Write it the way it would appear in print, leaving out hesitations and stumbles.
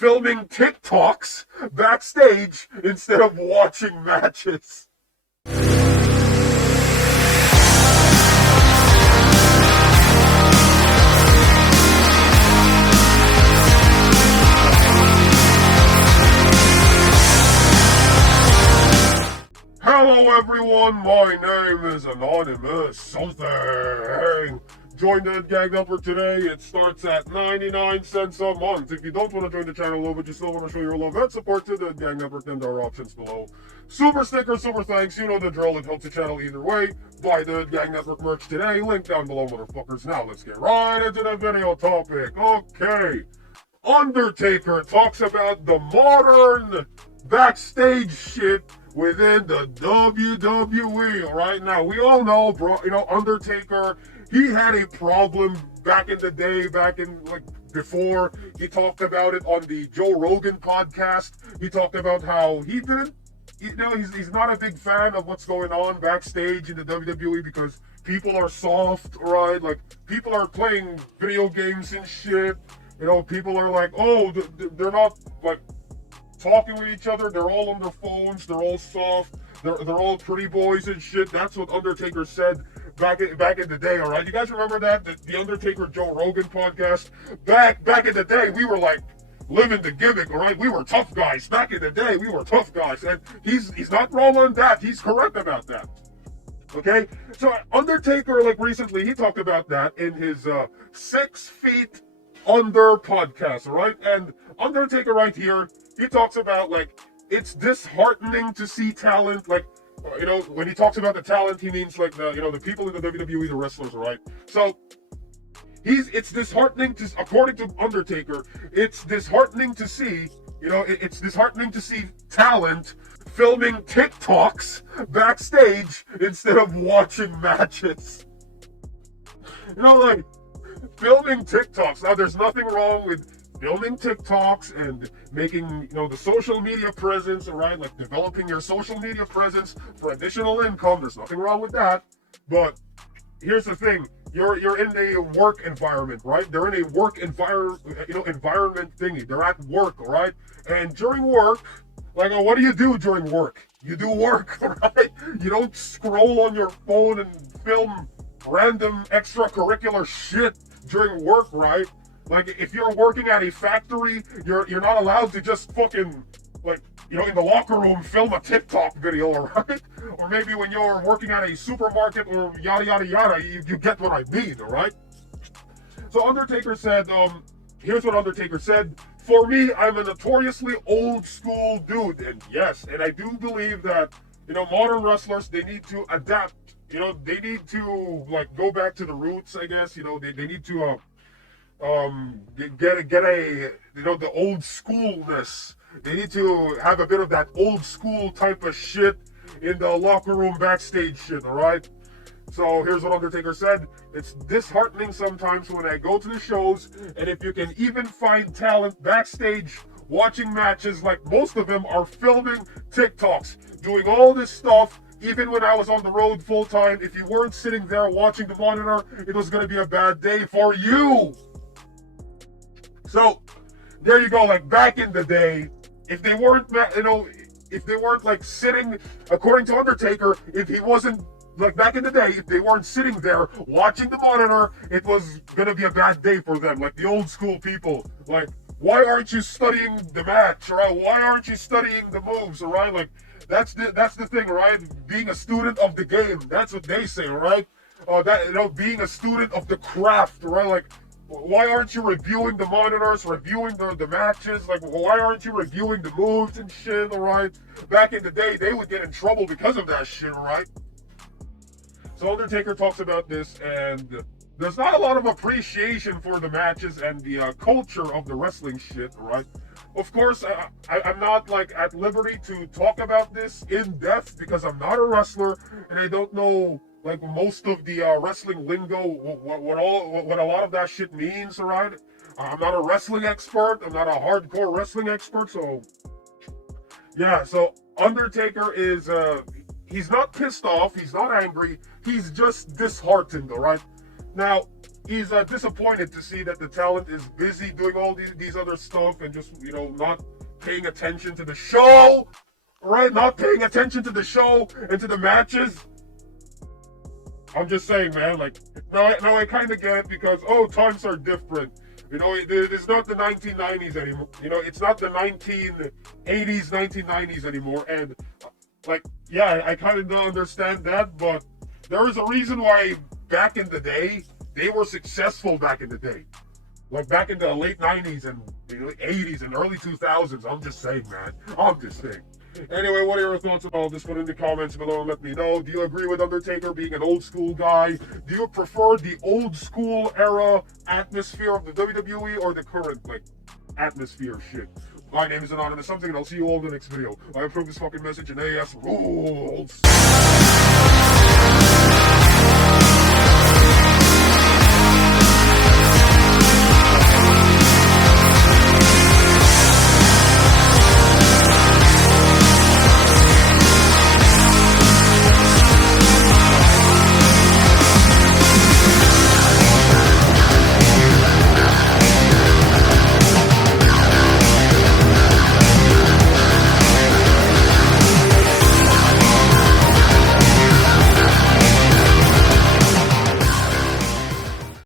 filming TikToks backstage instead of watching matches. Hello everyone, my name is Anonymous Something. Join the Gang Network today. It starts at 99 cents a month. If you don't want to join the channel but you still want to show your love and support to the Gang Network, then there are options below. Super sticker, super thanks, you know the drill. It helps the channel either way. Buy the Gang Network merch today. Link down below, motherfuckers. Now let's get right into the video topic. Okay. Undertaker talks about the modern backstage shit within the WWE. Right now, we all know, bro. Undertaker. He had a problem back in the day, before. He talked about it on the Joe Rogan podcast. He talked about how he didn't, he's not a big fan of what's going on backstage in the WWE because people are soft, right? Like, people are playing video games and shit. People are like, oh, they're not, like, talking with each other. They're all on their phones. They're all soft. They're all pretty boys and shit. That's what Undertaker said back in the day, all right? You guys remember that? The Undertaker Joe Rogan podcast? Back in the day, we were like living the gimmick, all right? We were tough guys. Back in the day, we were tough guys. And he's not wrong on that. He's correct about that. Okay? So Undertaker, like, recently, he talked about that in his 6 Feet Under podcast, all right? And Undertaker right here, he talks about, like, it's disheartening to see talent, like, when he talks about the talent, he means, like, the people in the WWE, the wrestlers, right? So, it's disheartening to, according to Undertaker, it's disheartening to see, it's disheartening to see talent filming TikToks backstage instead of watching matches. Like, filming TikToks. Now, there's nothing wrong with filming TikToks and making, the social media presence, right? Like, developing your social media presence for additional income. There's nothing wrong with that. But here's the thing. You're in a work environment, right? They're in a work environment thingy. They're at work, right? And during work, like, what do you do during work? You do work, right? You don't scroll on your phone and film random extracurricular shit during work, right? Like, if you're working at a factory, you're not allowed to just fucking, like, in the locker room, film a TikTok video, alright? Or maybe when you're working at a supermarket or yada, yada, yada, you get what I mean, alright? So Undertaker said, here's what Undertaker said. For me, I'm a notoriously old school dude. And yes, and I do believe that, modern wrestlers, they need to adapt. They need to, like, go back to the roots, I guess. They need to, get the old schoolness. They need to have a bit of that old school type of shit in the locker room backstage shit, all right? So here's what Undertaker said. It's disheartening sometimes when I go to the shows, and if you can even find talent backstage watching matches, like, most of them are filming TikToks, doing all this stuff. Even when I was on the road full time, if you weren't sitting there watching the monitor, it was going to be a bad day for you. So, there you go. Like, back in the day, if they weren't, like, sitting, according to Undertaker, if he wasn't, like, back in the day, if they weren't sitting there watching the monitor, it was gonna be a bad day for them. Like, the old school people. Like, why aren't you studying the match, right? Why aren't you studying the moves, all right? Like, that's the thing, right? Being a student of the game, that's what they say, right? Being a student of the craft, right? Like, why aren't you reviewing the monitors, reviewing the matches? Like, why aren't you reviewing the moves and shit, all right? Back in the day, they would get in trouble because of that shit, right? So Undertaker talks about this, and there's not a lot of appreciation for the matches and the culture of the wrestling shit, right? Of course, I'm not, like, at liberty to talk about this in depth because I'm not a wrestler, and I don't know, like, most of the wrestling lingo, what a lot of that shit means, alright? I'm not a wrestling expert. I'm not a hardcore wrestling expert, so yeah. So Undertaker is, he's not pissed off. He's not angry. He's just disheartened, alright? Now, he's disappointed to see that the talent is busy doing all these other stuff and just, not paying attention to the show, right? Not paying attention to the show and to the matches. I'm just saying, man, like, now I kind of get it because, times are different. It's not the 1990s anymore. It's not the 1980s, 1990s anymore. And, like, yeah, I kind of don't understand that, but there is a reason why back in the day, they were successful back in the day. Like, back in the late 90s and 80s and early 2000s. I'm just saying, man. I'm just saying. Anyway, what are your thoughts on all this? Put in the comments below and let me know. Do you agree with Undertaker being an old school guy? Do you prefer the old school era atmosphere of the WWE or the current, like, atmosphere shit? My name is Anonymous Something, and I'll see you all in the next video. I approve this fucking message, and AS rules.